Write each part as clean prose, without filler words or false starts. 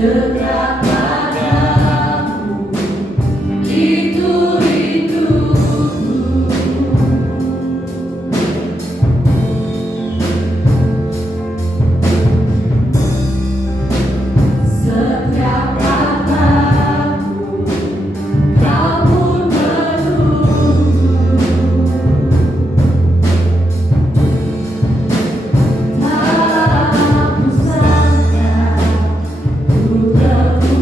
dekat padamu, itu rinduku. Setiap kataku kau pun menunggu, tak ku sangka ku temukan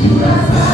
Rasakan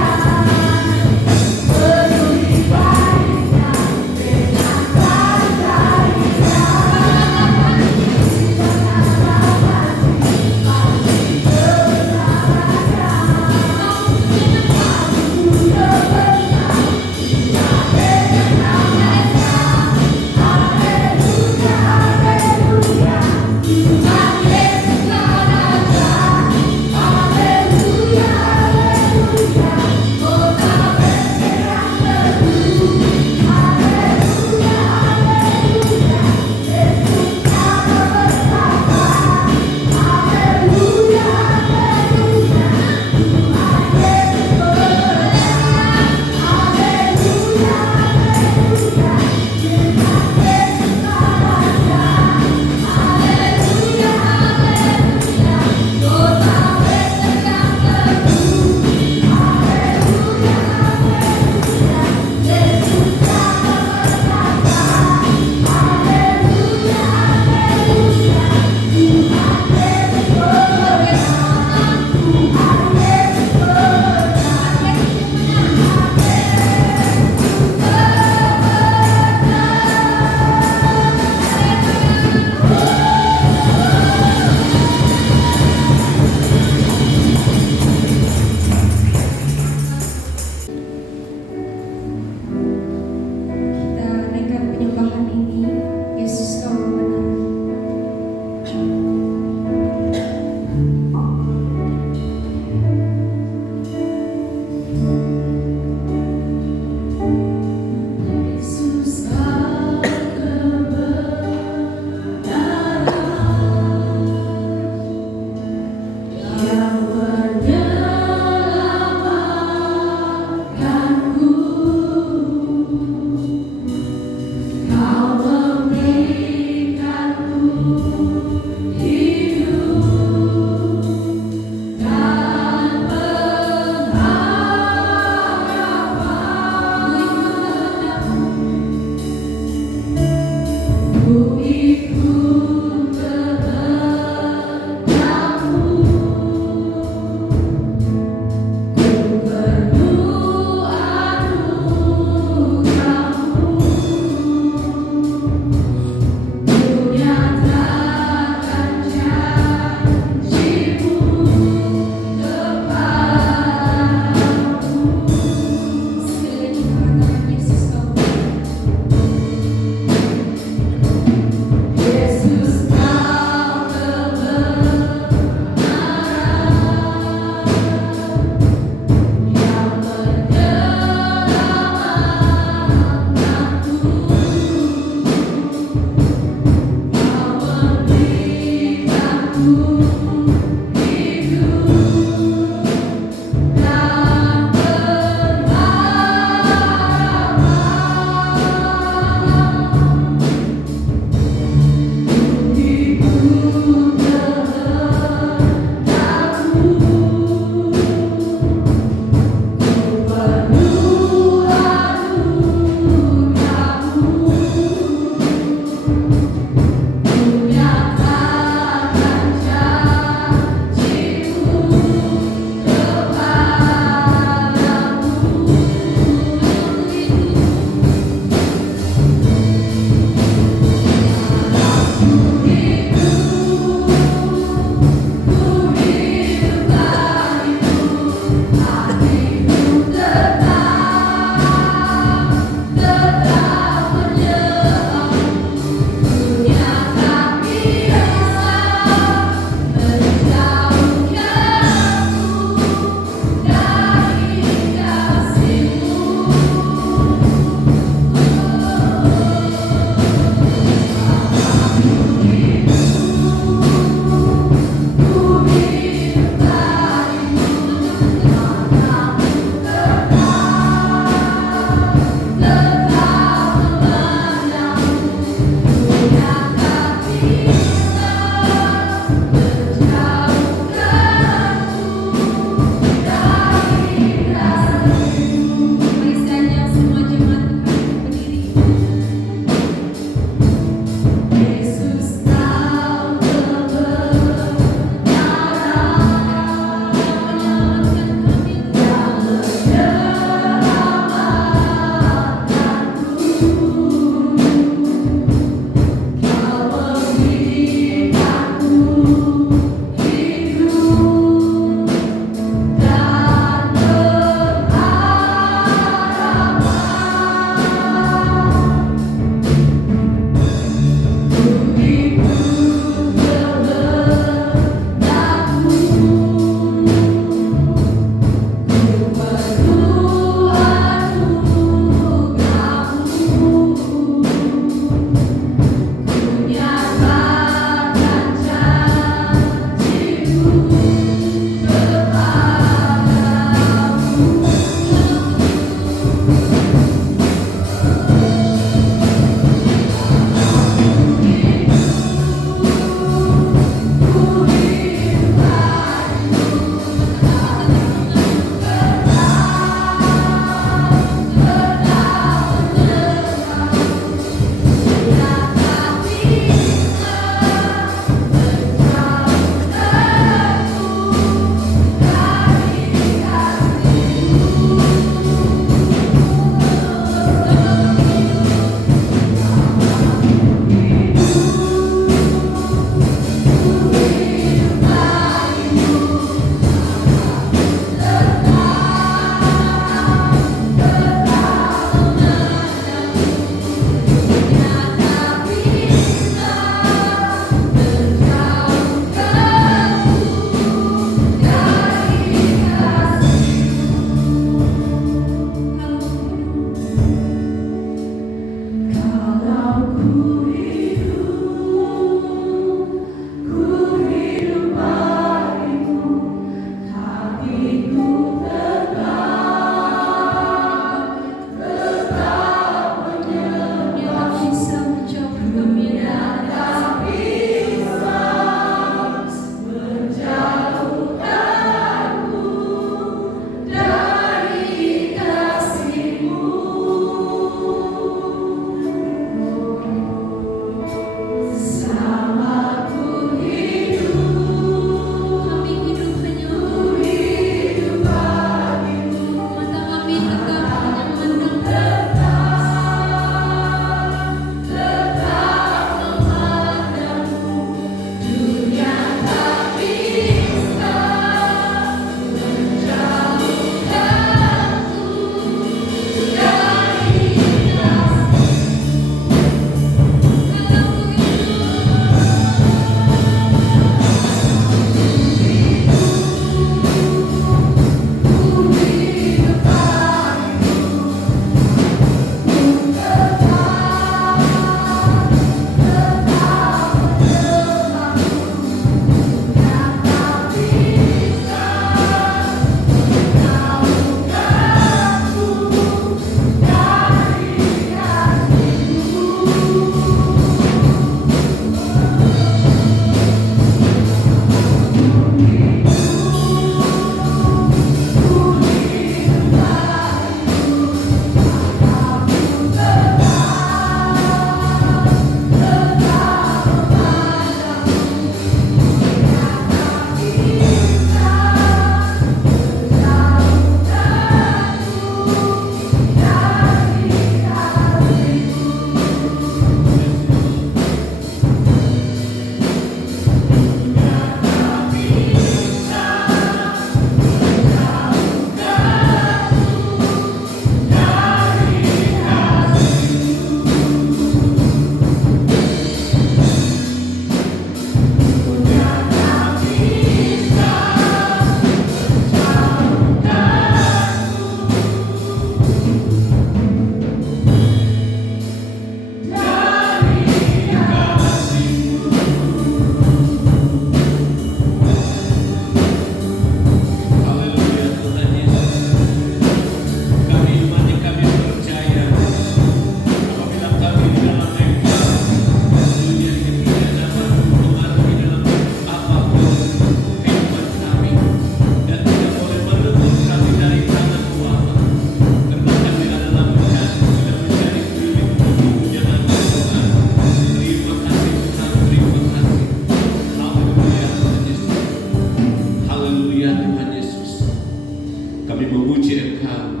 Kami memuji Engkau,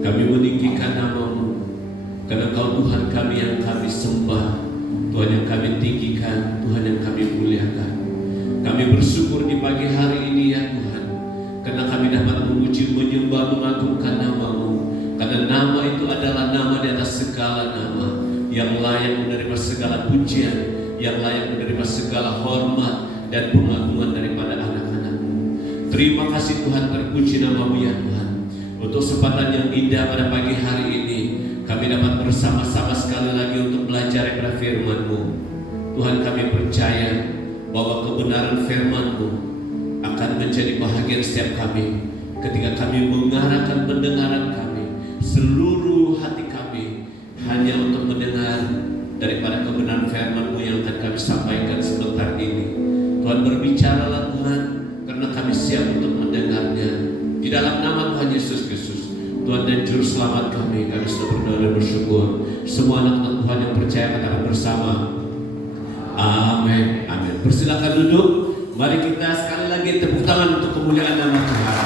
kami meninggikan nama-Mu, karena Engkau Tuhan kami yang kami sembah, Tuhan yang kami tinggikan, Tuhan yang kami muliakan. Kami bersyukur di pagi hari ini ya Tuhan, karena kami dapat memuji, menyembah, mengagungkan nama-Mu, karena nama itu adalah nama di atas segala nama, yang layak menerima segala pujian, yang layak menerima segala hormat dan pengagungan daripada anak-anak-Mu. Terima kasih Tuhan, terpuji nama-Mu ya Tuhan. Untuk kesempatan yang indah pada pagi hari ini, kami dapat bersama-sama sekali lagi untuk belajar daripada firman-Mu. Tuhan, kami percaya bahwa kebenaran firman-Mu akan menjadi bahagian setiap kami ketika kami mengarahkan pendengaran kami, seluruh hati kami hanya untuk mendengar daripada kebenaran firman-Mu yang akan kami sampaikan sebentar ini. Tuhan, berbicaralah Tuhan, karena kami siap untuk mendengarnya. Di dalam nama Tuhan Yesus Kristus, Tuhan dan Juru Selamat kami sudah berdoa dan bersyukur. Semua anak-anak Tuhan yang percaya katakan bersama, amin. Amin. Persilakan duduk. Mari kita sekali lagi tepuk tangan untuk kemuliaan nama Tuhan.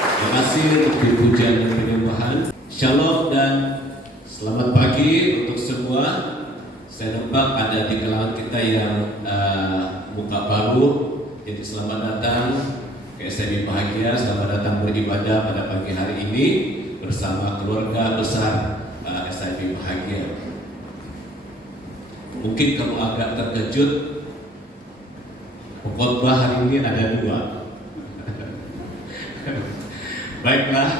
Terima kasih untuk pujian dan penyembahan. Shalom dan selamat pagi untuk semua. Saya nampak ada di kalangan kita yang muka baru. Jadi selamat datang ke SMI Bahagia. Selamat datang beribadah pada pagi hari ini bersama keluarga besar SMI Bahagia. Mungkin kamu agak terkejut, khotbah hari ini ada 2. Baiklah,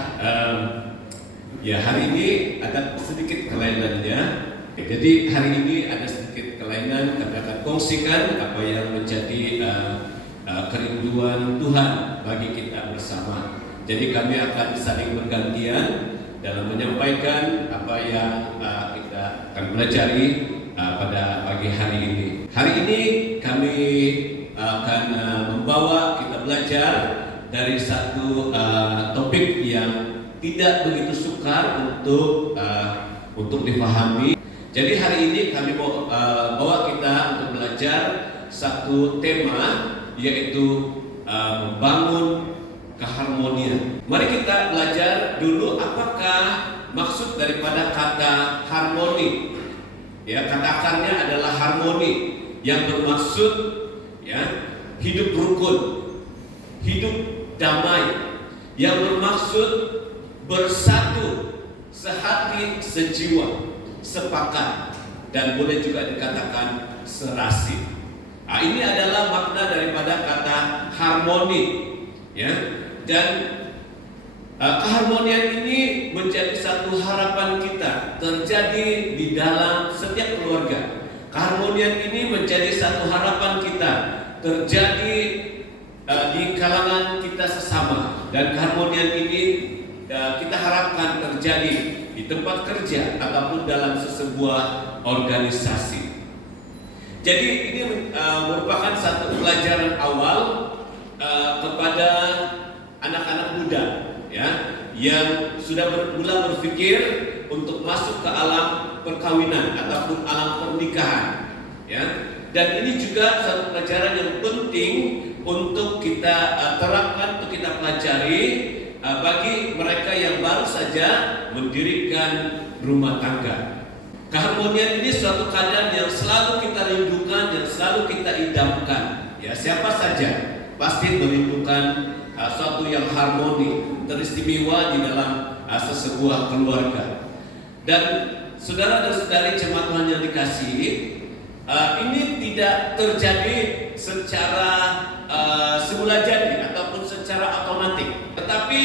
ya hari ini ada sedikit kelainannya. Jadi hari ini ada sedikit kelainan, kami akan kongsikan apa yang menjadi kerinduan Tuhan bagi kita bersama. Jadi kami akan saling bergantian dalam menyampaikan apa yang kita akan pelajari pada pagi hari ini. Hari ini kami akan membawa kita belajar dari satu topik yang tidak begitu sukar untuk dipahami. Jadi hari ini kami mau bawa kita untuk belajar satu tema, yaitu membangun keharmonian. Mari kita belajar dulu apakah maksud daripada kata harmoni. Ya, kata akarnya adalah harmoni, yang bermaksud ya hidup rukun, hidup damai, yang bermaksud bersatu, sehati, sejiwa, sepakat, dan boleh juga dikatakan serasi. Nah, ini adalah makna daripada kata harmoni, ya. Dan keharmonian ini menjadi satu harapan kita terjadi di dalam setiap keluarga. Keharmonian ini menjadi satu harapan kita terjadi di kalangan kita sesama, dan keharmonian ini kita harapkan terjadi di tempat kerja ataupun dalam sebuah organisasi. Jadi ini merupakan satu pelajaran awal kepada anak-anak muda, ya, yang sudah mulai berpikir untuk masuk ke alam perkawinan ataupun alam pernikahan, ya. Dan ini juga satu pelajaran yang penting untuk kita terapkan, untuk kita pelajari bagi mereka yang baru saja mendirikan rumah tangga. Keharmonian ini suatu keadaan yang selalu kita rindukan, yang selalu kita idamkan. Ya, siapa saja pasti merindukan suatu yang harmoni, teristimewa di dalam sebuah keluarga. Dan saudara dan saudari jemaat Tuhan yang dikasihi, ini tidak terjadi secara semula jadi ataupun secara otomatis, tetapi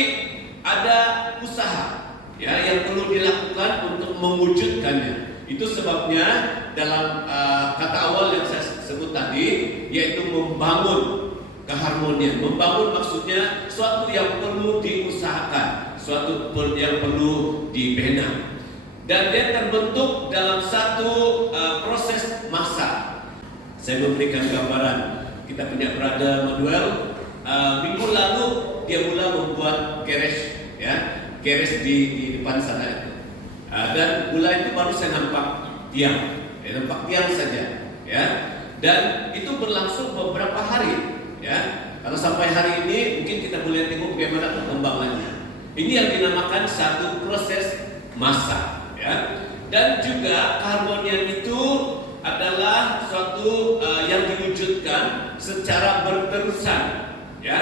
ada usaha, ya, yang perlu dilakukan untuk mewujudkannya. Itu sebabnya dalam kata awal yang saya sebut tadi, yaitu membangun keharmonian. Membangun maksudnya suatu yang perlu diusahakan, suatu yang perlu dibina, dan dia terbentuk dalam satu proses masa. Saya memberikan gambaran. Kita punya brother Manuel, minggu lalu dia mulai membuat garage, ya, garage di depan sana. Dan mulai itu baru saya nampak tiang, nampak tiang saja, ya. Dan itu berlangsung beberapa hari, ya. Kalau sampai hari ini mungkin kita boleh tengok bagaimana perkembangannya. Ini yang dinamakan satu proses masa, ya. Dan juga keharmonian itu adalah suatu yang diwujudkan secara berterusan, ya.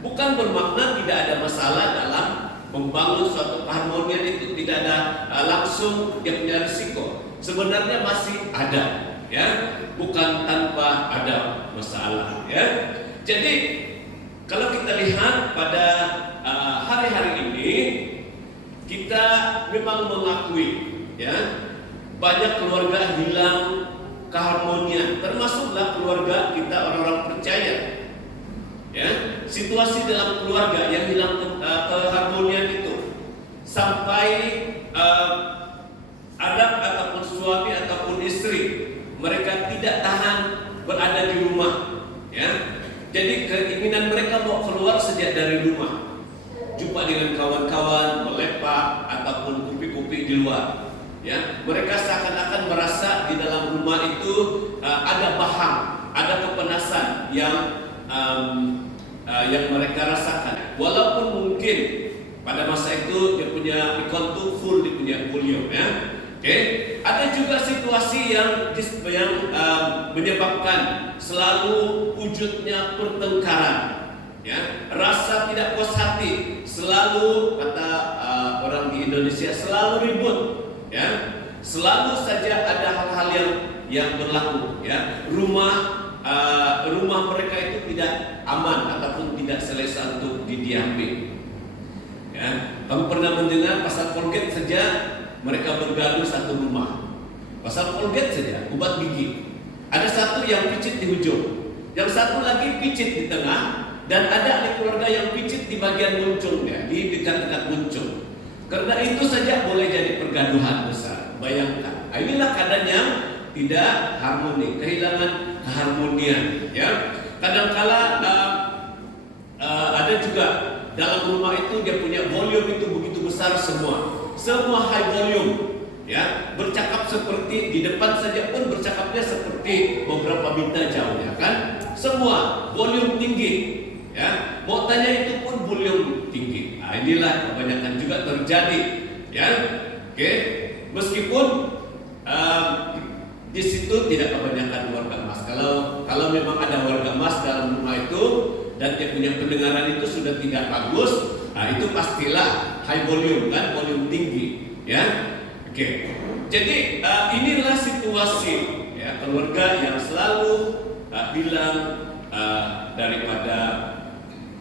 Bukan bermakna tidak ada masalah dalam membangun suatu keharmonian itu, tidak ada langsung dia punya risiko. Sebenarnya masih ada, ya, bukan tanpa ada masalah, ya. Jadi kalau kita lihat pada hari-hari ini, kita memang mengakui, ya, banyak keluarga hilang keharmonian, termasuklah keluarga kita orang-orang percaya, ya. Situasi dalam keluarga yang hilang keharmonian itu sampai anak ataupun suami ataupun istri mereka tidak tahan berada di rumah, ya. Jadi keinginan mereka mau keluar sejak dari rumah, jumpa dengan kawan-kawan, melepak ataupun kupi-kupi di luar, ya. Mereka seakan-akan merasa di dalam rumah itu ada bahang, ada kepanasan yang mereka rasakan. Walaupun mungkin pada masa itu dia punya ikon tuh full, dia punya volume, ya. Oke. Ada juga situasi yang menyebabkan selalu wujudnya pertengkaran, ya. Rasa tidak puas hati, selalu kata orang di Indonesia selalu ribut, ya. Selalu saja ada hal-hal yang berlaku, ya. Rumah mereka itu tidak aman ataupun tidak selesa untuk didiami, ya. Kamu pernah mendengar pasal Colgate saja mereka bergaduh satu rumah, pasal Colgate saja, obat gigi. Ada satu yang picit di ujung, yang satu lagi picit di tengah, dan ada ahli keluarga yang picit di bagian muncungnya, di dekat-dekat muncung. Karena itu saja boleh jadi pergaduhan besar. Bayangkan, inilah keadaan yang tidak harmoni, kehilangan keharmonian, ya. Kadangkala ada juga dalam rumah itu dia punya volume itu begitu besar, semua high volume, ya. Bercakap seperti di depan saja pun bercakapnya seperti beberapa meter jauh, ya kan. Semua volume tinggi, ya. Mau tanya itu pun volume tinggi. Nah, inilah kebanyakan juga terjadi, ya. Oke. Meskipun di situ tidak kebanyakan warga emas. Kalau memang ada warga emas dalam rumah itu dan dia punya pendengaran itu sudah tidak bagus, nah itu pastilah high volume, kan, volume tinggi, ya. Oke. Jadi inilah situasi, ya, keluarga yang selalu hilang daripada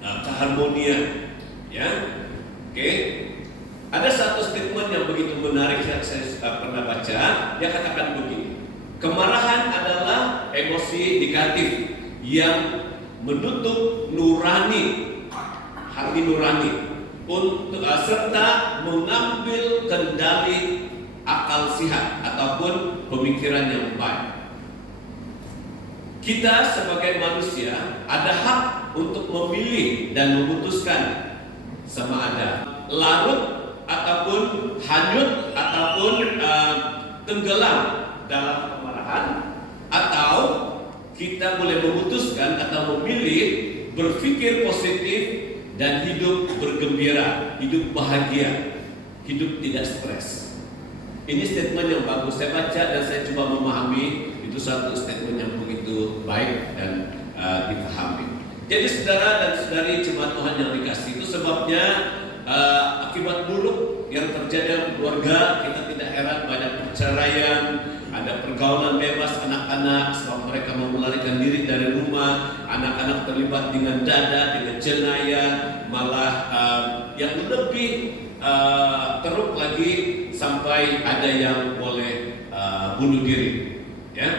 keharmonian, ya. Oke. Ada satu statement yang begitu menarik yang saya pernah baca. Dia katakan begini: kemarahan adalah emosi negatif yang menutup nurani, hati nurani, untuk serta mengambil kendali akal sihat ataupun pemikiran yang baik. Kita sebagai manusia ada hak untuk memilih dan memutuskan sama ada larut ataupun hanyut ataupun tenggelam dalam kemarahan, atau kita boleh memutuskan atau memilih berpikir positif dan hidup bergembira, hidup bahagia, hidup tidak stres. Ini statement yang bagus. Saya baca dan saya coba memahami, itu satu statement yang begitu baik dan dipahami. Jadi saudara dan saudari jemaat Tuhan yang dikasihi, itu sebabnya akibat buruk yang terjadi dalam keluarga, kita tidak heran banyak perceraian, ada pergaulan bebas anak-anak sebab mereka mau melarikan diri dari rumah, anak-anak terlibat dengan dada, dengan jenayah, malah yang lebih teruk lagi sampai ada yang boleh bunuh diri, ya.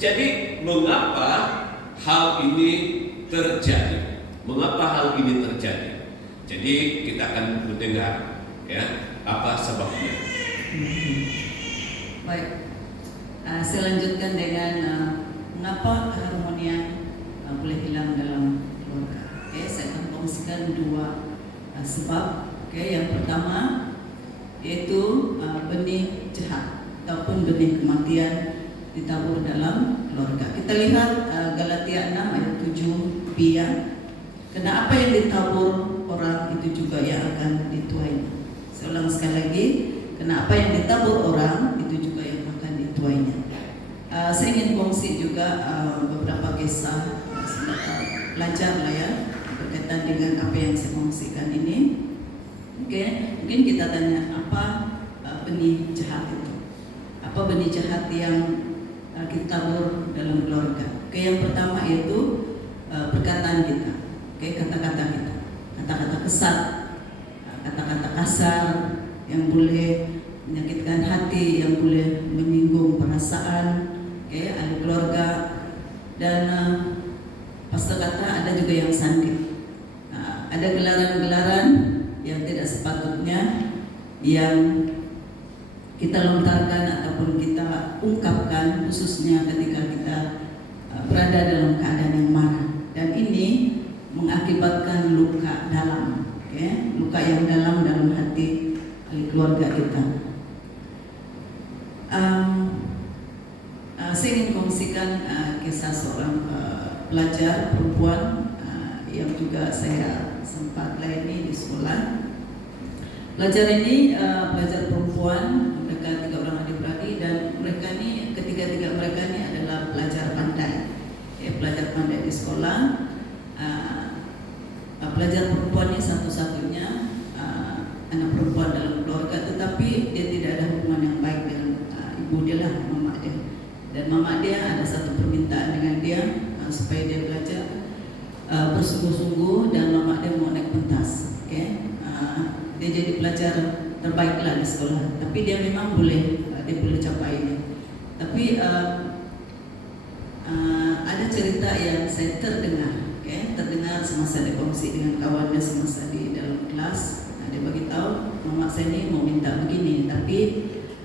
Jadi mengapa hal ini terjadi? Mengapa hal ini terjadi? Jadi kita akan mendengar, ya, apa sebabnya. Baik, saya lanjutkan dengan mengapa keharmonian boleh hilang dalam keluarga. Oke, saya akan kongsikan dua sebab. Oke, yang pertama yaitu benih jahat ataupun benih kematian ditabur dalam keluarga. Kita lihat Galatia 6 ayat 7 rupiah. Karena apa yang ditabur orang itu juga yang akan dituainya. Saya ulang sekali lagi, karena apa yang ditabur orang itu juga yang akan dituainya. Saya ingin kongsi juga beberapa kisah pelajar lah ya, berkaitan dengan apa yang saya kongsikan ini. Oke, mungkin kita tanya apa benih jahat itu? Apa benih jahat yang kita tabur dalam keluarga? Oke, yang pertama itu perkataan kita. Oke, kata-kata kita, kata-kata kesat, kata-kata kasar yang boleh menyakitkan hati, yang boleh menyinggung perasaan, oke, ahli keluarga. Dan pastor kata ada juga yang sandi. Ada gelaran-gelaran yang tidak sepatutnya yang kita lontarkan ataupun kita ungkapkan, khususnya ketika kita berada dalam keadaan yang marah. Dan ini mengakibatkan luka dalam, okay? Luka yang dalam hati keluarga kita. Saya ingin kongsikan kisah seorang pelajar perempuan yang juga saya sempat layani di sekolah. Pelajar ini pelajar perempuan, mereka 3 orang adik-beradik, dan mereka ini ketiga-tiga mereka ini adalah pelajar pandai, pelajar pandai di sekolah. Pelajar perempuan ini satu-satunya anak perempuan dalam keluarga, tetapi dia tidak ada hubungan yang baik dengan ibu dia lah, mama dia. Dan mama dia ada satu permintaan dengan dia supaya dia belajar bersungguh-sungguh, dan mama dia mau naik pentas. Okay? Dia jadi pelajar terbaik lah di sekolah, tapi dia memang boleh capai ini. Tapi ada cerita yang saya terdengar. Terdengar semasa dia kongsi dengan kawannya semasa di dalam kelas. Dia beritahu, mama saya ini mau minta begini, tapi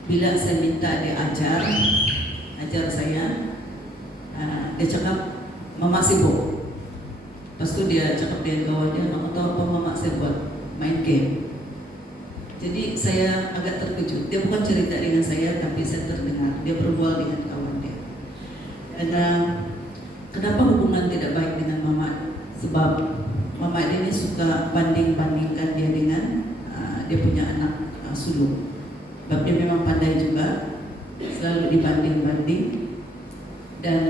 bila saya minta dia ajar saya, dia cakap mama sibuk. Lepas itu dia cakap dengan kawannya, mama tahu apa mama saya buat? Main game. Jadi saya agak terkejut. Dia bukan cerita dengan saya, tapi saya terdengar dia berbual dengan kawan dia. Dan kenapa hubungan tidak baik dengan mama? Sebab mama dia ini suka banding-bandingkan dia dengan dia punya anak sulung. Sebab dia memang pandai juga, selalu dibanding-banding. Dan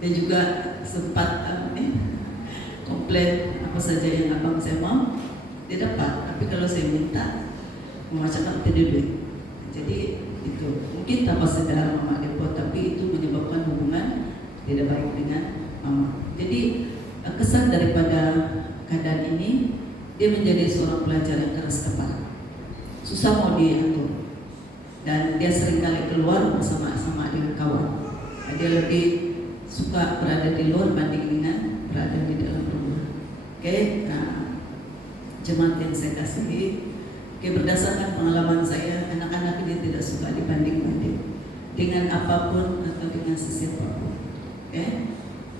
dia juga sempat komplain apa saja yang abang saya mau dia dapat, tapi kalau saya minta mama cakap tidak duit. Jadi itu mungkin tanpa sadar mama dia buat, tapi itu menyebabkan hubungan tidak baik dengan mama. Jadi kesan daripada keadaan ini, dia menjadi seorang pelajar yang keras kepala, susah mau diatur, dan dia seringkali keluar bersama-sama dengan kawan. Dia lebih suka berada di luar banding dengan berada di dalam rumah. Oke, jemaat yang saya kasihi, berdasarkan pengalaman saya, anak-anak ini tidak suka dibanding-banding dengan apapun atau dengan sesiapapun.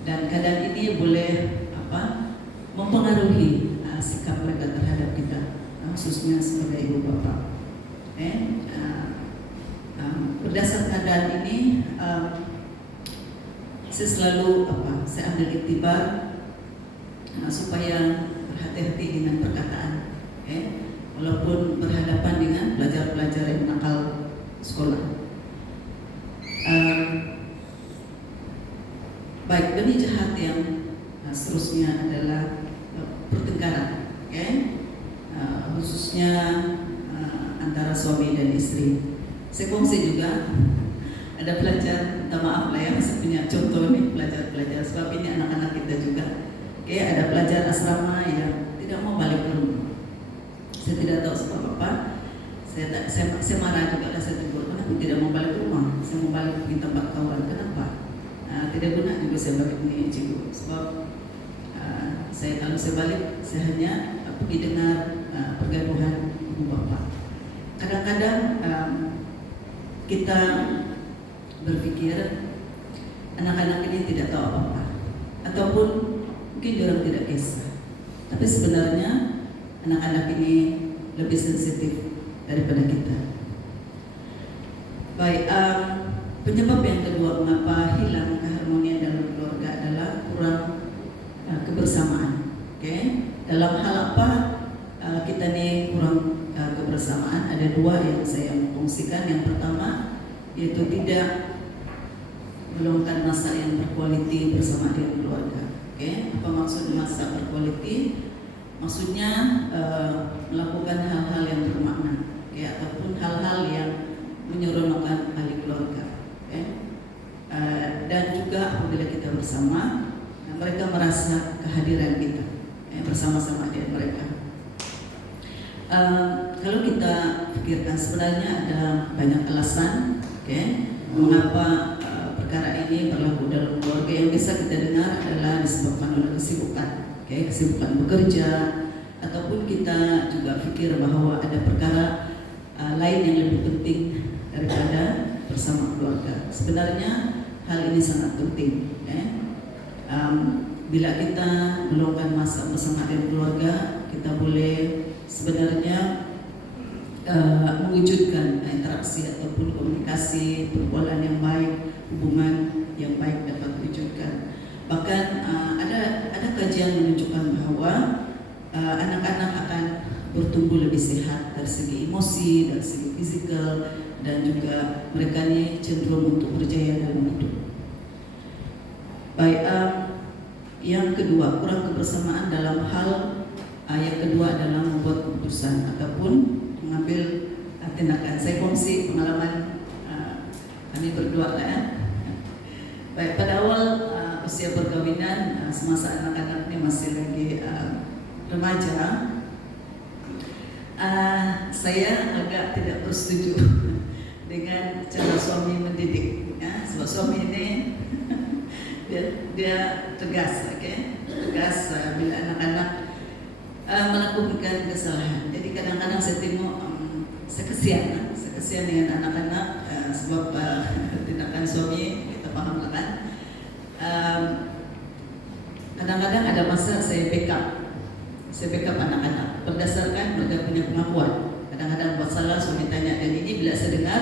Dan keadaan ini boleh mempengaruhi sikap mereka terhadap kita, khususnya sebagai ibu bapak. Berdasarkan keadaan ini, saya selalu saya ambil iktibar supaya berhati-hati dengan perkataan, walaupun berhadapan dengan pelajar-pelajar yang nakal sekolah. Baik, benih jahat yang seterusnya adalah pertengkaran, khususnya antara suami dan istri. Saya kongsi juga ada pelajar, minta maaf lah ya, saya punya contoh nih pelajar-pelajar, sebab ini anak-anak kita juga. Ada pelajar asrama yang tidak mau balik ke rumah. Saya tidak tahu sebab apa. Saya marah juga lah, saya tegur, kenapa tidak mau balik ke rumah? Saya mau balik ke tempat kawan, kenapa? Tidak guna juga saya balik ke cikgu, sebab kalau saya balik, saya hanya pergi dengar pergaduhan ibu bapak. Kadang-kadang kita berpikir anak-anak ini tidak tahu apa-apa, ataupun mungkin orang tidak kisah. Tapi sebenarnya anak-anak ini lebih sensitif daripada kita. Baik, penyebab yang kedua mengapa hilang keharmonian dalam keluarga adalah kurang dalam hal apa kita nih kurang kebersamaan. Ada dua yang saya mau kongsikan. Yang pertama yaitu tidak meluangkan masa yang berkualitas bersama dengan keluarga. Apa maksud masa berkualitas? Maksudnya melakukan hal-hal yang bermakna, ataupun hal-hal yang menyeronokkan ahli keluarga. Dan juga apabila kita bersama, mereka merasa kehadiran kita bersama-sama dengan mereka. Kalau kita pikirkan, sebenarnya ada banyak alasan, mengapa perkara ini berlaku dalam keluarga. Yang bisa kita dengar adalah disebabkan oleh kesibukan, kesibukan bekerja, ataupun kita juga pikir bahwa ada perkara lain yang lebih penting daripada bersama keluarga. Sebenarnya hal ini sangat penting. Bila kita meluangkan masa bersama dengan keluarga, kita boleh sebenarnya mewujudkan interaksi ataupun komunikasi, perbualan yang baik, hubungan yang baik dapat diwujudkan. Bahkan ada kajian menunjukkan bahwa anak-anak akan bertumbuh lebih sehat dari segi emosi, dari segi fisikal, dan juga mereka ini cenderung untuk berjaya dalam hidup. Baik, yang kedua, kurang kebersamaan dalam hal yang kedua adalah membuat keputusan ataupun mengambil tindakan. Saya kongsi pengalaman kami berdua lah ya. Baik, pada awal usia perkawinan, semasa anak-anak ini masih lagi remaja, saya agak tidak bersetuju dengan cara suami mendidik. Sebab suami ini dia tegas, tegas bila anak-anak melakukan kesalahan. Jadi kadang-kadang saya tengok saya kesian dengan anak-anak sebab tindakan suami, kita paham lah kan. Kadang-kadang ada masa saya backup anak-anak berdasarkan mereka punya pengakuan. Kadang-kadang buat salah suami tanya, dan ini bila saya dengar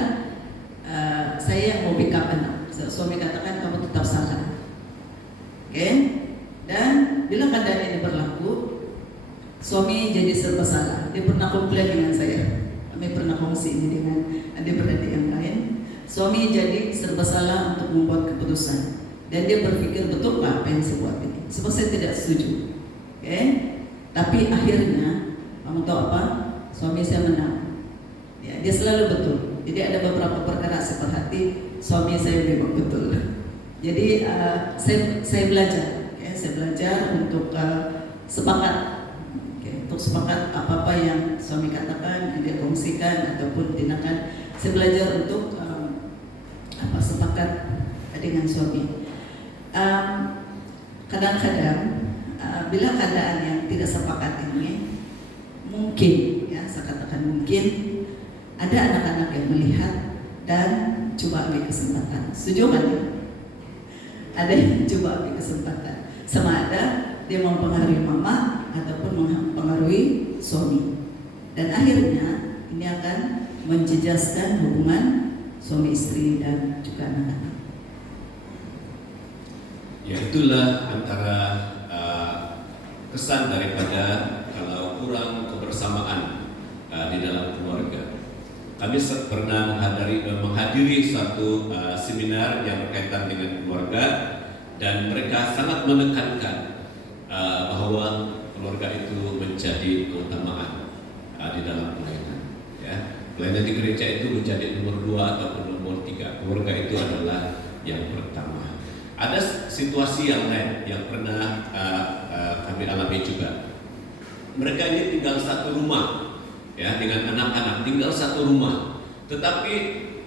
saya yang mau backup anak. Suami katakan kamu tetap salah. Dan bila keadaan ini berlaku, suami jadi serba salah. Dia pernah komplain dengan saya. Kami pernah kongsi ini dengan adik-beradik yang lain. Suami jadi serba salah untuk membuat keputusan. Dan dia berpikir, betul apa yang saya buat ini? Sebab saya tidak setuju. Tapi akhirnya, kamu tahu apa? Suami saya menang. Dia selalu betul. Jadi ada beberapa perkara saya perhati, suami saya memang betul. Jadi saya belajar. Saya belajar untuk sepakat. Untuk sepakat apa-apa yang suami katakan, yang dia kongsikan ataupun tindakan, saya belajar untuk sepakat dengan suami. Kadang-kadang bila keadaan yang tidak sepakat ini, mungkin saya katakan mungkin ada anak-anak yang melihat dan coba ambil kesempatan. Setuju kan? Ada yang coba ambil kesempatan, sama ada dia mempengaruhi mama ataupun mempengaruhi suami, dan akhirnya ini akan menjejaskan hubungan suami istri dan juga anak-anak. Ya, itulah antara kesan daripada kalau kurang kebersamaan di dalam keluarga. Kami pernah menghadiri suatu seminar yang berkaitan dengan keluarga, dan mereka sangat menekankan bahwa keluarga itu menjadi keutamaan di dalam pelayanan. Pelayanan di gereja itu menjadi nomor 2 ataupun nomor 3. Keluarga itu adalah yang pertama. Ada situasi yang lain yang pernah kami alami juga. Mereka ini tinggal satu rumah, dengan anak-anak tinggal satu rumah, tetapi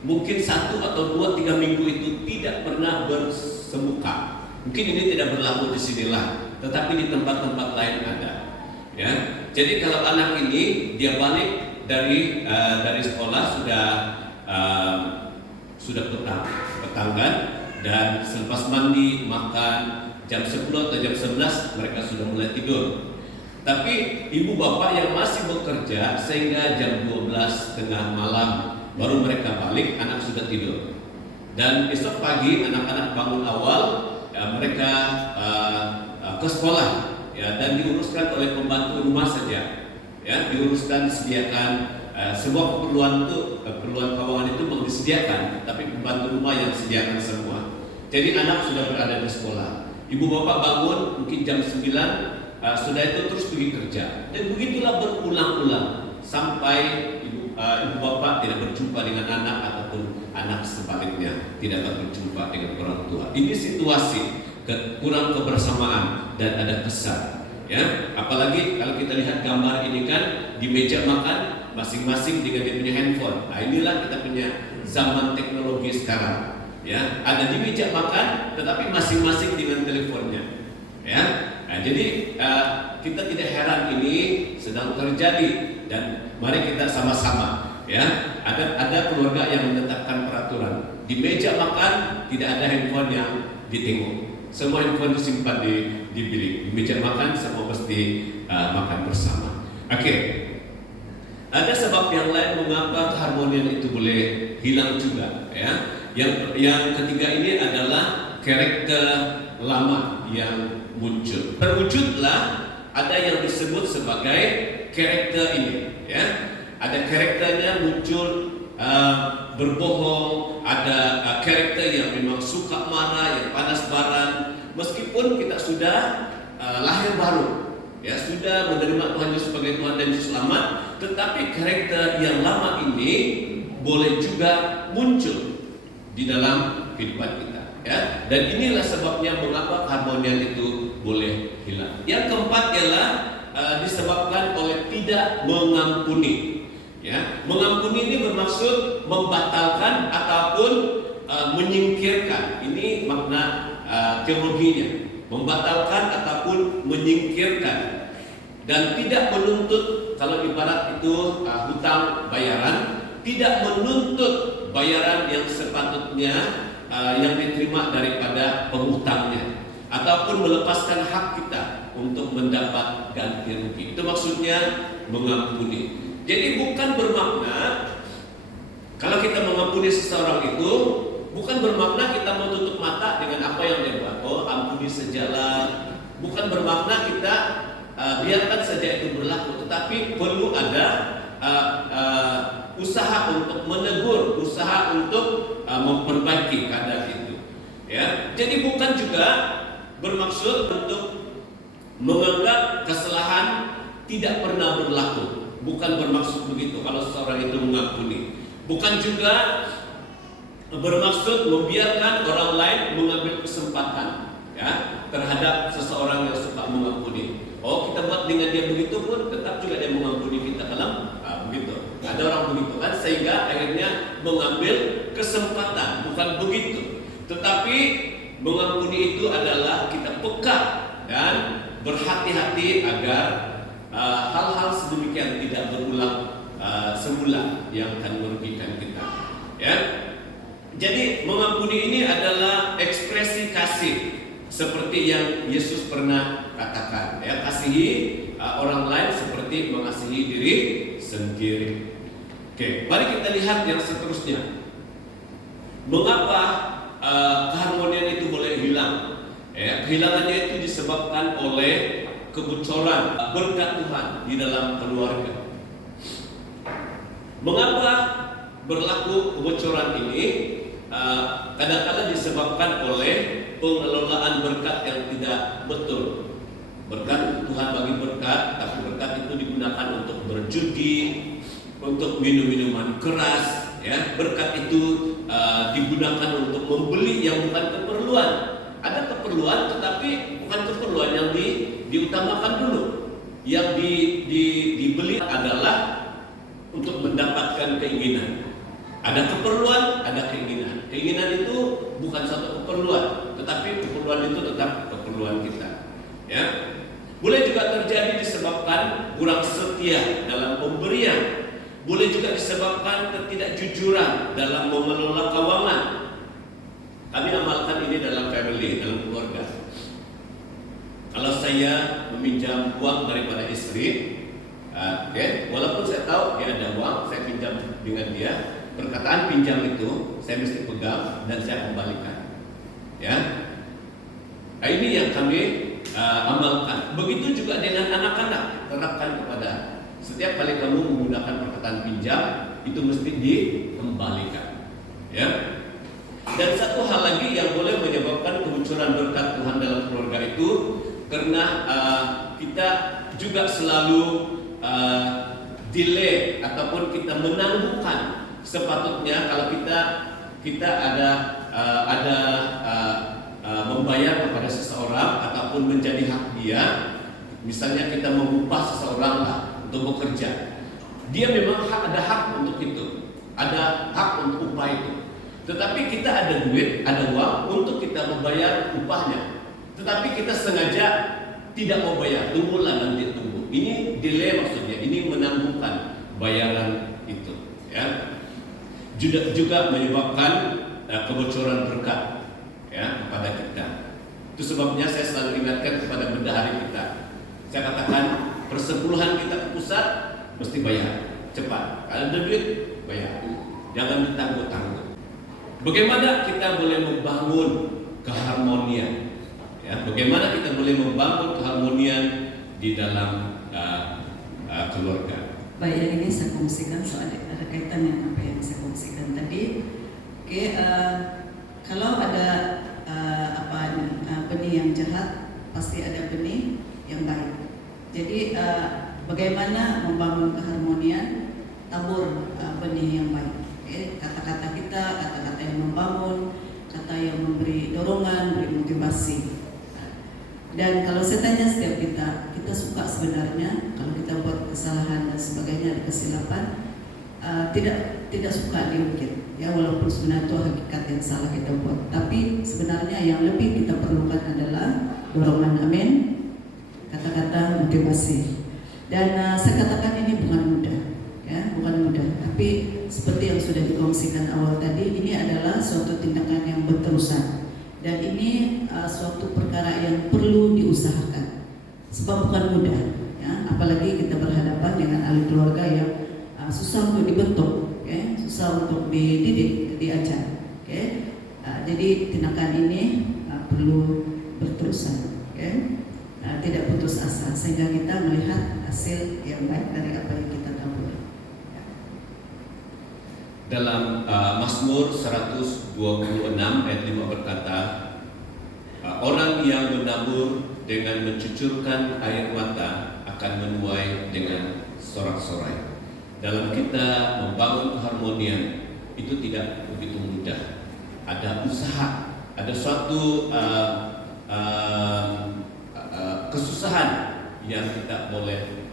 mungkin 1 atau 2, 3 minggu itu tidak pernah bersemuka. Mungkin ini tidak berlaku di sinilah, tetapi di tempat-tempat lain ada. Jadi kalau anak ini dia balik dari sekolah sudah petang kan, dan selepas mandi, makan, jam 10 atau jam 11 mereka sudah mulai tidur. Tapi ibu bapak yang masih bekerja sehingga jam 12 tengah malam baru mereka balik, anak sudah tidur. Dan esok pagi anak-anak bangun awal, mereka ke sekolah. ya, dan diuruskan oleh pembantu rumah saja, ya, diuruskan, disediakan. Semua keperluan keuangan itu mau disediakan, tapi pembantu rumah yang sediakan semua. Jadi anak sudah berada di sekolah, ibu bapak bangun mungkin jam 9, sudah itu terus pergi kerja, dan begitulah berulang-ulang sampai ibu bapak tidak berjumpa dengan anak, ataupun anak sebaliknya tidak akan berjumpa dengan orang tua. Ini situasi kurang kebersamaan dan ada kesan, ya. Apalagi kalau kita lihat gambar ini kan di meja makan masing-masing dengan dia punya handphone. Nah, inilah kita punya zaman teknologi sekarang, ya. Ada di meja makan, tetapi masing-masing dengan teleponnya, ya. Nah, jadi kita tidak heran ini sedang terjadi, dan mari kita sama-sama, ya. Ada keluarga yang menetapkan peraturan di meja makan tidak ada handphone yang ditengok, semua handphone disimpan di bilik. Di meja makan semua mesti makan bersama. Oke. Ada sebab yang lain mengapa keharmonian itu boleh hilang juga, ya. Yang ketiga ini adalah karakter lama yang muncul. Terwujudlah ada yang disebut sebagai karakter ini, ya. Ada karakternya muncul, berbohong, ada karakter yang memang suka marah, yang panas baran. Meskipun kita sudah lahir baru, ya, sudah menerima Tuhan Yesus sebagai Tuhan dan Juru Selamat, tetapi karakter yang lama ini boleh juga muncul di dalam kehidupan kita, ya. Dan inilah sebabnya mengapa keharmonian itu boleh hilang. Yang keempat ialah disebabkan oleh tidak mengampuni, ya. Mengampuni ini bermaksud membatalkan ataupun menyingkirkan. Ini makna teologinya, membatalkan ataupun menyingkirkan, dan tidak menuntut. Kalau ibarat itu hutang bayaran, tidak menuntut bayaran yang sepatutnya yang diterima daripada penghutangnya, ataupun melepaskan hak kita untuk mendapat ganti rugi. Itu maksudnya mengampuni. Jadi bukan bermakna kalau kita mengampuni seseorang itu bukan bermakna kita menutup mata dengan apa yang dia buat. Oh, ampuni sajalah. Bukan bermakna kita biarkan saja itu berlaku, tetapi perlu ada usaha untuk menegur, usaha untuk memperbaiki keadaan itu, ya. Jadi bukan juga bermaksud untuk menganggap kesalahan tidak pernah berlaku, bukan bermaksud begitu kalau seseorang itu mengampuni. Bukan juga bermaksud membiarkan orang lain mengambil kesempatan, ya, terhadap seseorang yang suka mengampuni. Oh, kita buat dengan dia begitu pun tetap juga dia mengampuni kita dalam begitu. Ada orang begitu kan, sehingga akhirnya mengambil kesempatan. Bukan begitu. Tetapi mengampuni itu adalah kita peka dan berhati-hati agar hal-hal sedemikian tidak berulang semula yang akan merugikan kita, ya. Jadi mengampuni ini adalah ekspresi kasih seperti yang Yesus pernah katakan, ya, kasihi orang lain seperti mengasihi diri sendiri. Oke, mari kita lihat yang seterusnya. Mengapa keharmonian itu boleh hilang? Ya, kehilangannya itu disebabkan oleh kebocoran berkat Tuhan di dalam keluarga. Mengapa berlaku kebocoran ini? Kadang-kadang disebabkan oleh pengelolaan berkat yang tidak betul. Berkat, Tuhan bagi berkat, tapi berkat itu digunakan untuk berjudi, untuk minum-minuman keras, ya. Berkat itu digunakan untuk membeli yang bukan keperluan. Ada keperluan, tetapi bukan keperluan yang diutamakan dulu. Yang dibeli adalah untuk mendapatkan keinginan. Ada keperluan, ada keinginan. Keinginan itu bukan satu keperluan, tetapi keperluan itu tetap keperluan kita, ya. Boleh juga terjadi disebabkan kurang setia dalam pemberian. Boleh juga disebabkan ketidakjujuran dalam mengelola keuangan. Kami amalkan ini dalam family, dalam keluarga. Kalau saya meminjam uang daripada istri, walaupun saya tahu dia ada uang, saya pinjam dengan dia. Perkataan pinjam itu saya mesti pegang dan saya kembalikan, ya. Nah, ini yang kami amalkan. Begitu setiap kali kamu menggunakan perkataan pinjam itu mesti dikembalikan. Ya. Dan satu hal lagi yang boleh menyebabkan kebocoran berkat Tuhan dalam keluarga itu karena kita juga selalu delay ataupun kita menanggungkan. Sepatutnya kalau kita ada membayar kepada seseorang ataupun menjadi hak dia, misalnya kita mengupah seseorang lah untuk bekerja, dia memang ada hak untuk itu, ada hak untuk upah itu. Tetapi kita ada duit, ada uang untuk kita membayar upahnya, tetapi kita sengaja tidak mau bayar, tunggulah nanti tunggu. Ini delay maksudnya, ini menanggungkan bayaran itu, ya. Juga menyebabkan kebocoran berkat, ya, kepada kita. Itu sebabnya saya selalu ingatkan kepada bendahari kita. Saya katakan persepuluhan kita ke pusat mesti bayar cepat. Kalau ada duit bayar, jangan ditangguh-tangguh. Bagaimana kita boleh membangun keharmonian? Ya, bagaimana kita boleh membangun keharmonian di dalam keluarga? Baik, yang ini saya kongsikan soal ada kaitan dengan apa yang saya kongsikan tadi. Oke, kalau ada benih yang jahat, pasti ada benih yang baik. Jadi bagaimana membangun keharmonian, tabur benih yang baik. Oke, kata-kata kita, kata-kata yang membangun, kata yang memberi dorongan, memberi motivasi. Dan kalau saya tanya setiap kita suka sebenarnya kalau kita buat kesalahan dan sebagainya, ada kesilapan, tidak suka diungkit, ya, walaupun sebenarnya itu hakikat yang salah kita buat. Tapi sebenarnya yang lebih kita perlukan adalah dorongan, amin, kata-kata motivasi. Dan saya katakan ini bukan mudah, ya, bukan mudah. Tapi seperti yang sudah dikongsikan awal tadi, ini adalah suatu tindakan yang berterusan. Dan ini suatu perkara yang perlu diusahakan, sebab bukan mudah, ya. Apalagi kita berhadapan dengan ahli keluarga yang susah untuk dibentuk, okay? Susah untuk dididik, diajar, okay? Jadi tindakan ini perlu berterusan, okay? Tidak putus asa sehingga kita melihat hasil yang baik dari apa yang kita tabur. Dalam Mazmur 126 ayat 5 berkata, orang yang menabur dengan mencucurkan air mata akan menuai dengan sorak-sorai. Dalam kita membangun keharmonian itu tidak begitu mudah. Ada usaha, ada suatu kesusahan yang kita boleh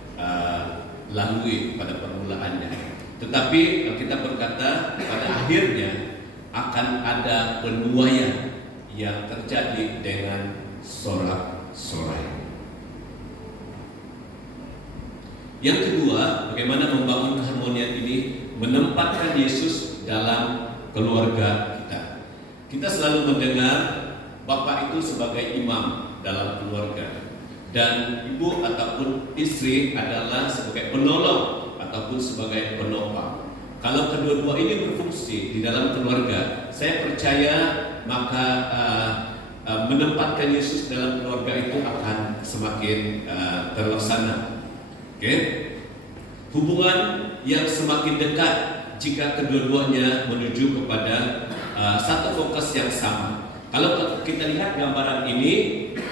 lalui pada permulaannya. Tetapi kita berkata pada akhirnya akan ada penuaian yang terjadi dengan sorak-sorai. Yang kedua, bagaimana membangun keharmonian ini? Menempatkan Yesus dalam keluarga kita. Kita selalu mendengar Bapak itu sebagai imam dalam keluarga, dan ibu ataupun istri adalah sebagai penolong ataupun sebagai penopang. Kalau kedua-dua ini berfungsi di dalam keluarga, saya percaya maka menempatkan Yesus dalam keluarga itu akan semakin terlaksana. Okay? Hubungan yang semakin dekat jika kedua-duanya menuju kepada satu fokus yang sama. Kalau kita lihat gambaran ini,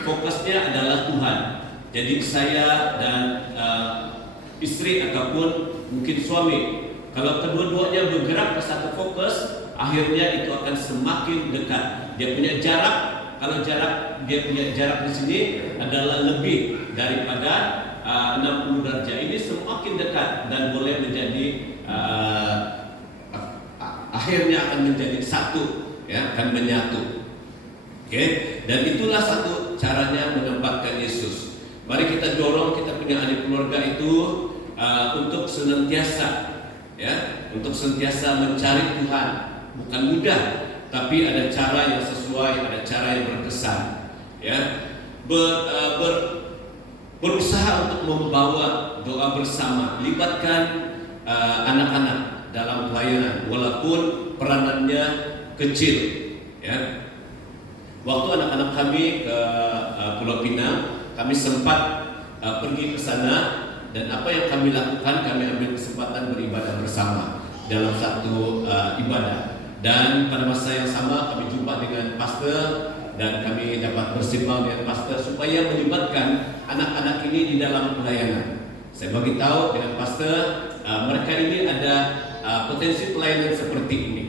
fokusnya adalah Tuhan. Jadi saya dan istri ataupun mungkin suami, kalau kedua-duanya bergerak ke satu fokus, akhirnya itu akan semakin dekat. Dia punya jarak, kalau dia punya jarak di sini adalah lebih daripada 60 derajat. Ini semakin dekat dan boleh menjadi akhirnya akan menjadi satu, ya, akan menyatu. Oke, dan itulah satu caranya menempatkan Yesus. Mari kita dorong kita punya ahli keluarga itu untuk senantiasa, ya, untuk senantiasa mencari Tuhan. Bukan mudah, tapi ada cara yang sesuai, ada cara yang berkesan, ya. Berusaha untuk membawa doa bersama, libatkan anak-anak dalam pelayanan walaupun peranannya kecil, ya. Waktu anak-anak kami ke Pulau Pinang, kami sempat pergi ke sana dan apa yang kami lakukan, kami ambil kesempatan beribadah bersama dalam satu ibadah. Dan pada masa yang sama kami jumpa dengan pastor dan kami dapat bersimpang dengan pastor supaya melibatkan anak-anak ini di dalam pelayanan. Saya bagi tahu dengan pastor, mereka ini ada potensi pelayanan seperti ini.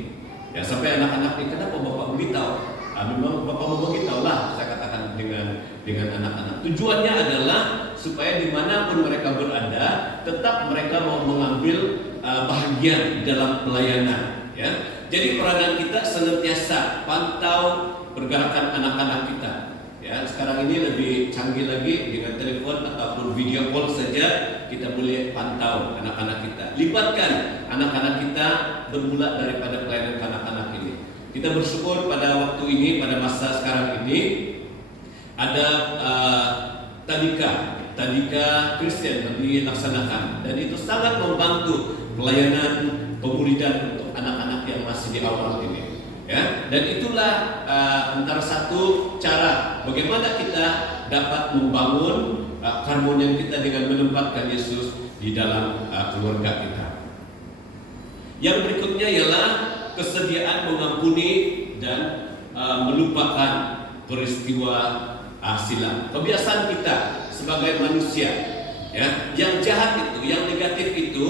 Ya, sampai anak-anak ini, kenapa Bapak beritahu? Memang Bapak mau beritahu lah, saya katakan dengan anak-anak. Tujuannya adalah supaya dimanapun mereka berada, tetap mereka mau mengambil bahagian di dalam pelayanan. Ya, jadi peranan kita senantiasa pantau pergerakan anak-anak kita. Ya, sekarang ini lebih canggih lagi dengan telepon ataupun video call saja kita boleh pantau anak-anak kita. Libatkan anak-anak kita bermula daripada pelayanan anak-anak ini. Kita bersyukur pada waktu ini, pada masa sekarang ini ada Tadika Kristen yang dilaksanakan, dan itu sangat membantu pelayanan pemuridan untuk anak-anak yang masih di awal ini. Ya, dan itulah antara satu cara bagaimana kita dapat membangun keharmonian kita dengan menempatkan Yesus di dalam keluarga kita. Yang berikutnya ialah kesediaan mengampuni dan melupakan peristiwa silam. Kebiasaan kita sebagai manusia, ya, yang jahat itu, yang negatif itu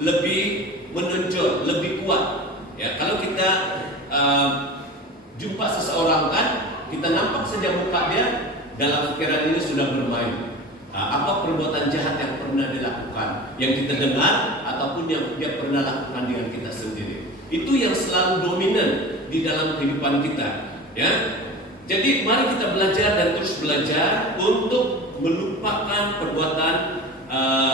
lebih menonjol, lebih kuat. Ya, kalau kita jumpa seseorang kan, kita nampak saja muka dia, dalam pikiran ini sudah bermain. Apa perbuatan jahat yang pernah dilakukan, yang kita dengar ataupun yang dia pernah lakukan dengan kita sendiri, itu yang selalu dominan di dalam kehidupan kita. Ya, jadi mari kita belajar dan terus belajar untuk melupakan perbuatan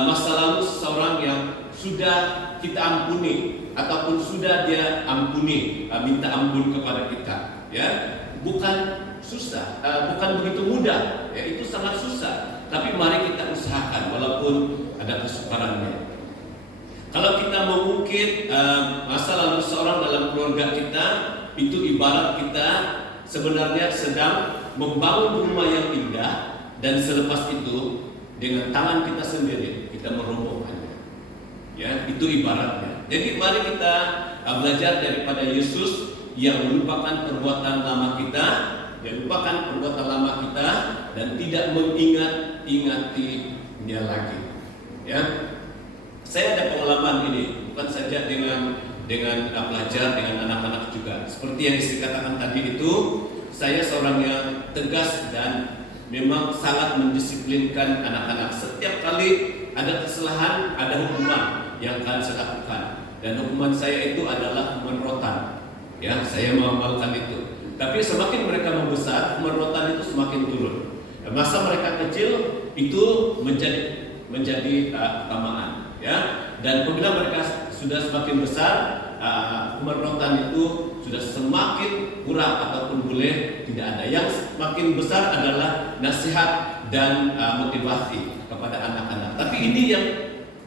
masa lalu seseorang yang sudah kita ampuni ataupun sudah dia ampuni, minta ampun kepada kita. Ya, bukan susah, bukan begitu mudah. Ya, itu sangat susah. Tapi mari kita usahakan walaupun ada kesukarannya. Kalau kita mengungkit masa lalu seorang dalam keluarga kita, itu ibarat kita sebenarnya sedang membangun rumah yang indah, dan selepas itu dengan tangan kita sendiri kita merobohkannya. Ya, itu ibaratnya. Jadi mari kita belajar daripada Yesus yang melupakan perbuatan lama kita, yang lupakan perbuatan lama kita dan tidak mengingati-dia lagi. Ya, saya ada pengalaman ini bukan saja dengan pelajar, dengan anak-anak juga. Seperti yang istri katakan tadi itu, saya seorang yang tegas dan memang sangat mendisiplinkan anak-anak. Setiap kali ada kesalahan, ada hukuman yang akan saya lakukan, dan hukuman saya itu adalah hukuman rotan. Ya, saya mengamalkan itu. Tapi semakin mereka membesar, hukuman rotan itu semakin turun. Masa mereka kecil itu menjadi utamaan. Ya, dan apabila mereka sudah semakin besar, hukuman rotan itu sudah semakin kurang ataupun boleh tidak ada. Yang semakin besar adalah nasihat dan motivasi kepada anak-anak. Tapi ini yang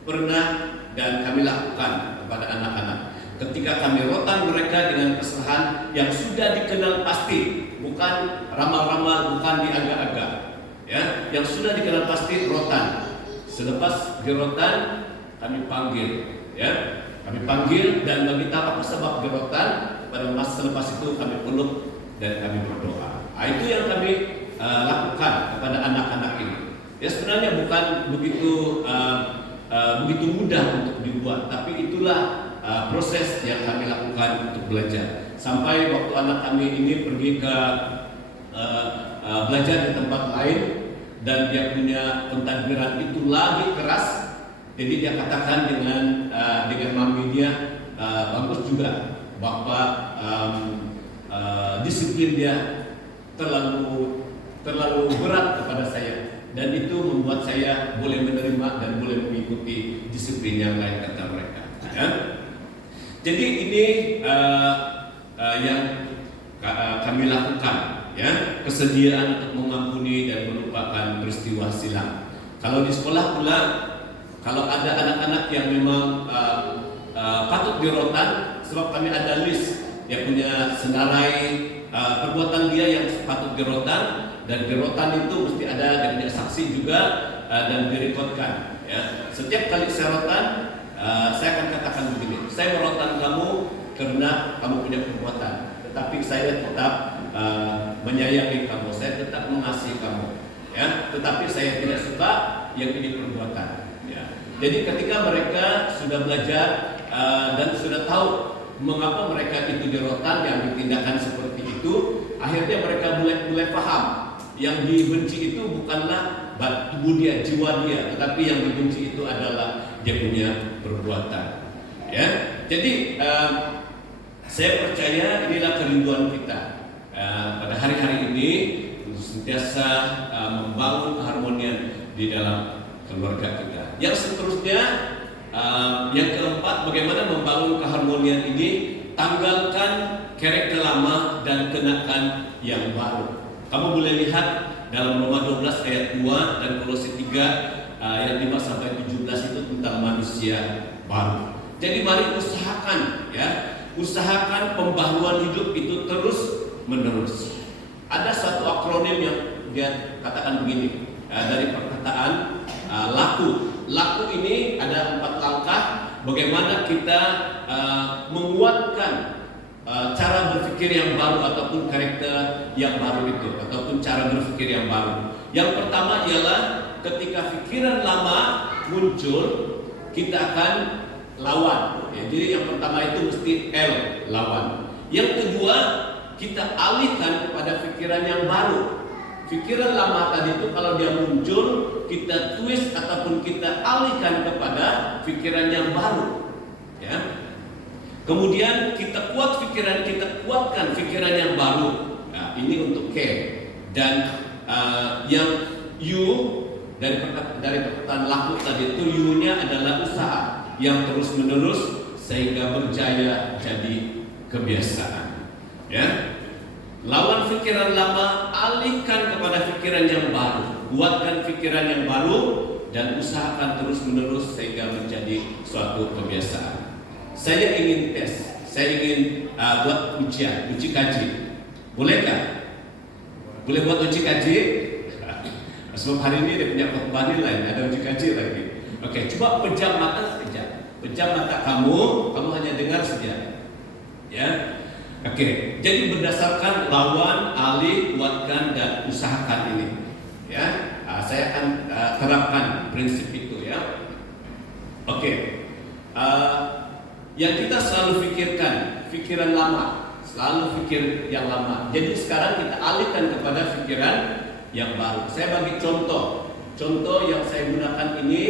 pernah dan kami lakukan kepada anak-anak. Ketika kami rotan mereka dengan kesalahan yang sudah dikenal pasti, bukan ramal-ramal, bukan diagak-agak, ya, yang sudah dikenal pasti rotan. Selepas gerotan kami panggil, ya, kami panggil dan bagi tahu apa sebab gerotan. Pada masa selepas itu kami peluk dan kami berdoa. Itu yang kami lakukan kepada anak-anak ini. Ya, sebenarnya bukan begitu mudah untuk dibuat, tapi itulah proses yang kami lakukan untuk belajar. Sampai waktu anak kami ini pergi ke belajar di tempat lain dan dia punya pentadbiran itu lagi keras, jadi dia katakan dengan mami dia, bagus juga Bapak disiplin dia terlalu berat kepada saya, dan itu membuat saya boleh menerima dan boleh mengikuti disiplin yang lain, kata mereka. Ya. Jadi ini yang kami lakukan, ya, kesediaan untuk mengampuni dan melupakan peristiwa silam. Kalau di sekolah pula, kalau ada anak-anak yang memang patut dirotan, sebab kami ada list yang punya senarai perbuatan dia yang patut dirotan, dan dirotan itu mesti ada dan punya saksi juga. dan direkodkan. Ya, setiap kali saya rotan, saya akan katakan begini: saya merotan kamu karena kamu punya perbuatan, tetapi saya tetap menyayangi kamu, saya tetap mengasihi kamu. Ya, tetapi saya tidak suka yang ini perbuatan. Ya. Jadi ketika mereka sudah belajar dan sudah tahu mengapa mereka itu dirotan, yang tindakan seperti itu, akhirnya mereka mulai paham yang dibenci itu bukanlah tubuh dia, jiwa dia, tetapi yang dibenci itu adalah dia punya perbuatan. Ya, jadi saya percaya inilah kerinduan kita pada hari-hari ini untuk sentiasa membangun keharmonian di dalam keluarga kita. Yang seterusnya, yang keempat, bagaimana membangun keharmonian ini? Tanggalkan karakter lama dan kenakan yang baru. Kamu boleh lihat dalam Roma 12 ayat 2 dan Kolose 3 ayat 5 sampai 17 itu tentang manusia baru. Jadi mari usahakan, ya, usahakan pembaharuan hidup itu terus menerus. Ada satu akronim yang dia katakan begini, dari perkataan laku. Laku ini ada 4 langkah bagaimana kita menguatkan cara berpikir yang baru ataupun karakter yang baru itu, ataupun cara berpikir yang baru. Yang pertama ialah ketika pikiran lama muncul, kita akan lawan. Ya, jadi yang pertama itu mesti L, lawan. Yang kedua, kita alihkan kepada pikiran yang baru. Pikiran lama tadi itu kalau dia muncul, kita twist ataupun kita alihkan kepada pikiran yang baru. Ya. Kemudian kita kuatkan pikiran yang baru. Nah, ini untuk K. Dan yang U dari perkataan laku tadi itu, U-nya adalah usaha yang terus menerus sehingga berjaya jadi kebiasaan. Ya, lawan pikiran lama, alihkan kepada pikiran yang baru, buatkan pikiran yang baru dan usahakan terus menerus sehingga menjadi suatu kebiasaan. Saya ingin tes, saya ingin buat uji kaji. Bolehkah? Boleh buat uji kaji? Sebab hari ini dia punya khotbah lain, ada uji kaji lagi. Oke, coba pejam mata sekejap. Pejam mata kamu hanya dengar saja. Ya. Oke, jadi berdasarkan lawan, alih, kuatkan dan usahakan ini. Ya, saya akan terapkan prinsip itu, ya. Oke. Yang kita selalu pikirkan, pikiran lama, selalu pikir yang lama. Jadi sekarang kita alihkan kepada pikiran yang baru. Saya bagi contoh yang saya gunakan ini,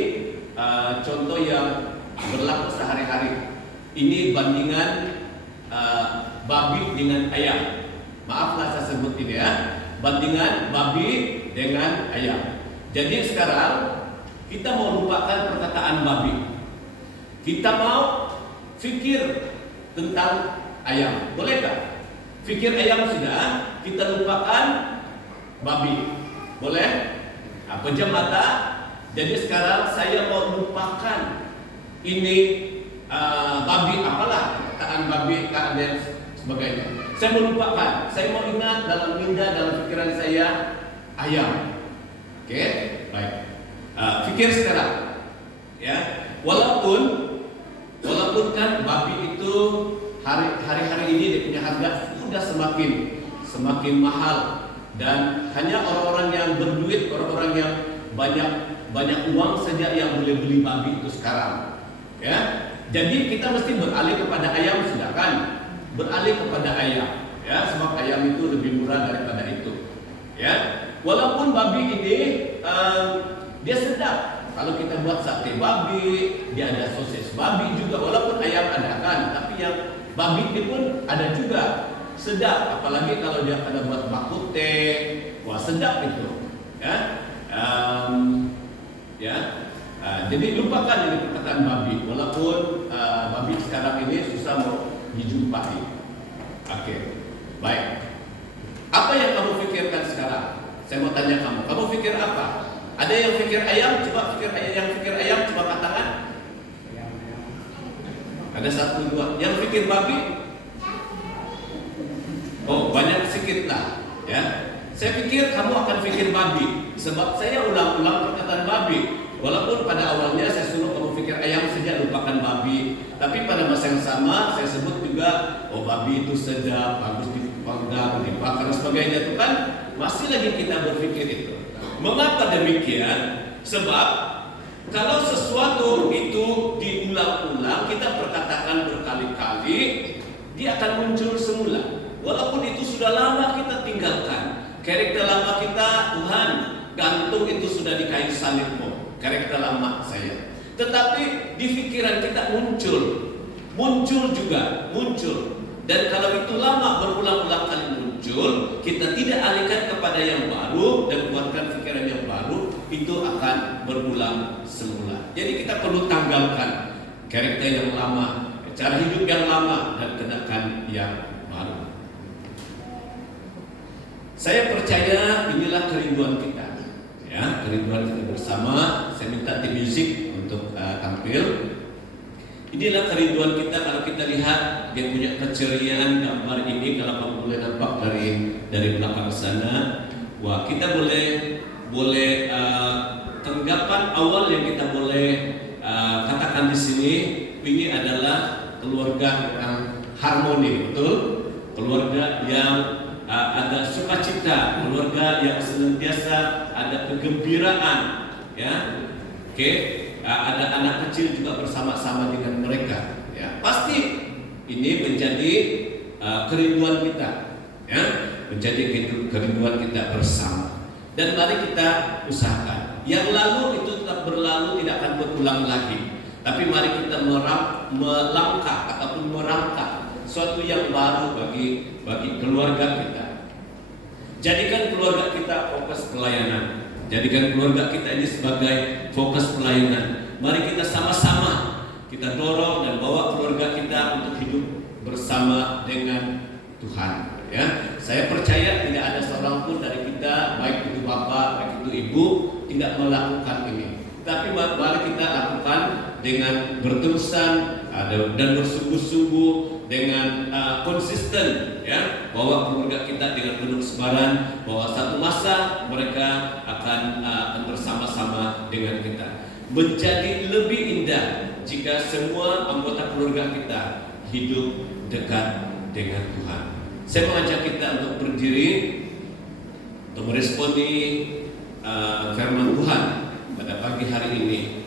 contoh yang berlaku sehari-hari. Ini bandingan babi dengan ayam. Maaflah saya sebut ini, ya, bandingan babi dengan ayam. Jadi sekarang kita mau lupakan perkataan babi. Kita mau fikir tentang ayam, bolehkah? Fikir ayam sudah, kita lupakan babi, boleh? Nah, pejam mata. Jadi sekarang saya mau lupakan ini babi, apalah perkataan babi dan sebagainya. Saya mau lupakan, saya mau ingat dalam minda, dalam pikiran saya ayam. Oke, baik. Fikir sekarang, ya. Walaupun kan babi itu hari-hari ini dia punya harga sudah semakin mahal, dan hanya orang-orang yang berduit, orang-orang yang banyak uang saja yang boleh beli babi itu sekarang. Ya, jadi kita mesti beralih kepada ayam, sudah kan? Beralih kepada ayam, ya, sebab ayam itu lebih murah daripada itu. Ya, walaupun babi ini dia sedap. Kalau kita buat sate babi, dia ada sosis babi juga. Walaupun ayam ada kan, tapi yang babi ini pun ada juga, sedap. Apalagi kalau dia ada buat bakute, wah sedap itu. Ya, jadi lupakan ini perkataan babi. Walaupun babi sekarang ini susah mau dijumpai. Oke, baik. Apa yang kamu pikirkan sekarang? Saya mau tanya kamu pikir apa? Ada yang pikir ayam? Coba pikir ayam. Yang pikir ayam, coba katakan. Ada 1, 2. Yang pikir babi? Oh, banyak sedikit lah. Ya, saya pikir kamu akan pikir babi. Sebab saya ulang-ulang perkataan babi. Walaupun pada awalnya saya suruh kamu pikir ayam saja, lupakan babi. Tapi pada masa yang sama saya sebut juga, oh babi itu sedap, bagus dipanggang, dibakar dan sebagainya. Itu kan masih lagi kita berpikir itu. Mengapa demikian? Sebab kalau sesuatu itu diulang-ulang, kita perkatakan berkali-kali, dia akan muncul semula. Walaupun itu sudah lama kita tinggalkan. Karakter lama kita, Tuhan, gantung itu sudah di kayu salibmu. Karakter lama saya. Tetapi di pikiran kita muncul juga. Dan kalau itu lama berulang-ulang kali muncul, kita tidak alihkan kepada yang baru dan keluarkan pikiran yang baru, itu akan berulang semula. Jadi kita perlu tanggalkan karakter yang lama, cara hidup yang lama, dan kenakan yang baru. Saya percaya inilah kerinduan kita, ya, kerinduan kita bersama. Saya minta tim musik untuk tampil. Inilah kerinduan kita. Kalau kita lihat dia punya keceriaan gambar ini, kalau kamu boleh nampak dari belakang sana, wah, kita boleh tanggapan awal yang kita boleh katakan di sini, ini adalah keluarga yang harmoni, betul? Keluarga yang ada sukacita, keluarga yang senantiasa ada kegembiraan, ya. Oke. Ada anak kecil juga bersama-sama dengan mereka, ya. Pasti ini menjadi kerinduan kita, ya, menjadi kerinduan kita bersama. Dan mari kita usahakan yang lalu itu tetap berlalu, tidak akan berulang lagi. Tapi mari kita melangkah ataupun merangkak suatu yang baru bagi keluarga kita. Jadikan keluarga kita fokus pelayanan. Jadikan keluarga kita ini sebagai fokus pelayanan. Mari kita sama-sama kita dorong dan bawa keluarga kita untuk hidup bersama dengan Tuhan. Ya, saya percaya tidak ada seorang pun dari kita, baik itu bapak, baik itu ibu, tidak melakukan ini. Tapi mari kita lakukan dengan berterusan dan bersungguh-sungguh, dengan konsisten, ya, bahwa keluarga kita dengan penuh kesabaran, bahwa satu masa mereka akan bersama-sama dengan kita. Menjadi lebih indah jika semua anggota keluarga kita hidup dekat dengan Tuhan. Saya mengajak kita untuk berdiri untuk meresponi firman Tuhan pada pagi hari ini.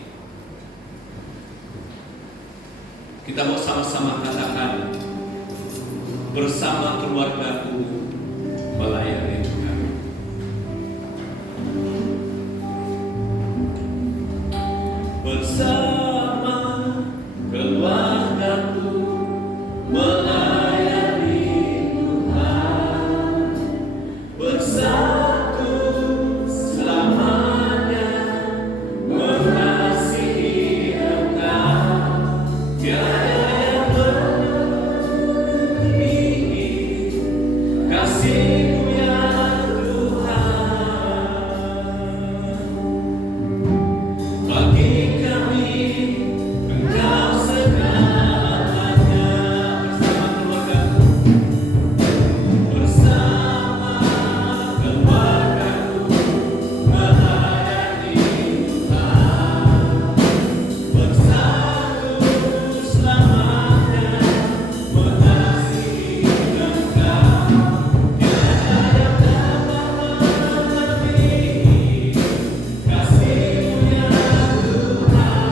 Kita mau sama-sama katakan, bersama keluargaku melayani Tuhan. Bersama keluargaku melayani Tuhan. Bersatu selamanya mengasihi Engkau. Tiada yang melebihi kasih-Mu ya Tuhan. Bagi kami Engkau segalanya. Bersama keluargaku melayani Tuhan. Bersatu selamanya mengasihi Engkau. Tiada yang dapat melebihi kasih-Mu ya Tuhan.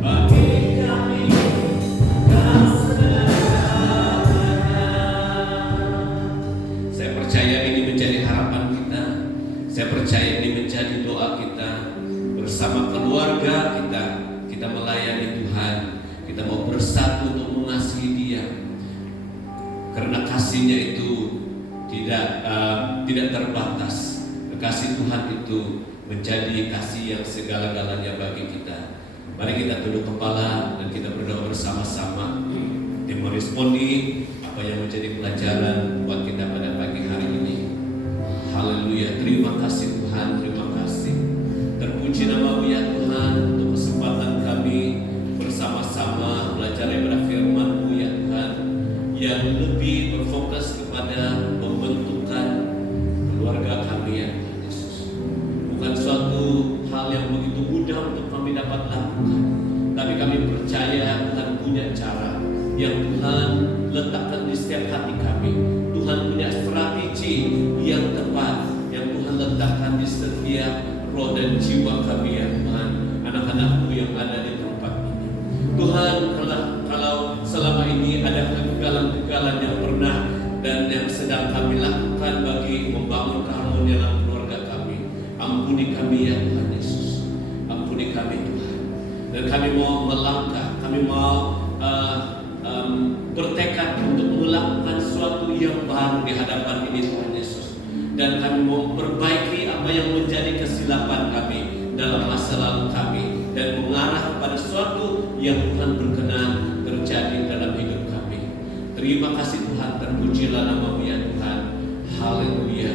Bagi kami Engkau segalanya. Saya percaya ini menjadi harapan kita. Saya percaya ini menjadi doa kita. Bersama keluarga kita melayani Tuhan. Kita mau bersatu untuk mengasihi Dia. Karena kasih-Nya itu tidak terbatas. Kasih Tuhan itu menjadi kasih yang segala-galanya bagi kita. Mari kita tunduk kepala dan kita berdoa bersama-sama. Dia meresponi apa yang menjadi pelajaran buat kita pada pagi hari ini. Haleluya, terima kasih Tuhan, terima kasih. Terpuji nama-Mu ya Tuhan untuk kesempatan kami bersama-sama belajar daripada firman-Mu ya Tuhan, yang lebih berfokus kepada pembentukan hal yang begitu mudah untuk kami dapat lakukan. Tapi kami percaya Tuhan punya cara yang Tuhan letakkan di setiap hati kami. Tuhan punya strategi yang tepat yang Tuhan letakkan di setiap roh dan jiwa kami ya Tuhan, anak-anak-Mu yang ada di tempat ini. Tuhan, kalau selama ini ada kegagalan-kegagalan yang pernah dan yang sedang kami lakukan bagi membangun keharmonian dalam keluarga kami, ampuni kami ya Tuhan Yesus. Ampuni kami Tuhan. Dan kami mau melangkah, kami mau bertekad untuk melakukan sesuatu yang baru di hadapan ini Tuhan Yesus. Dan kami mau perbaiki apa yang menjadi kesilapan kami dalam masa lalu kami dan mengarah kepada sesuatu yang Tuhan berkenan terjadi dalam hidup kami. Terima kasih Tuhan, terpujilah nama-Mu ya Tuhan. Haleluya.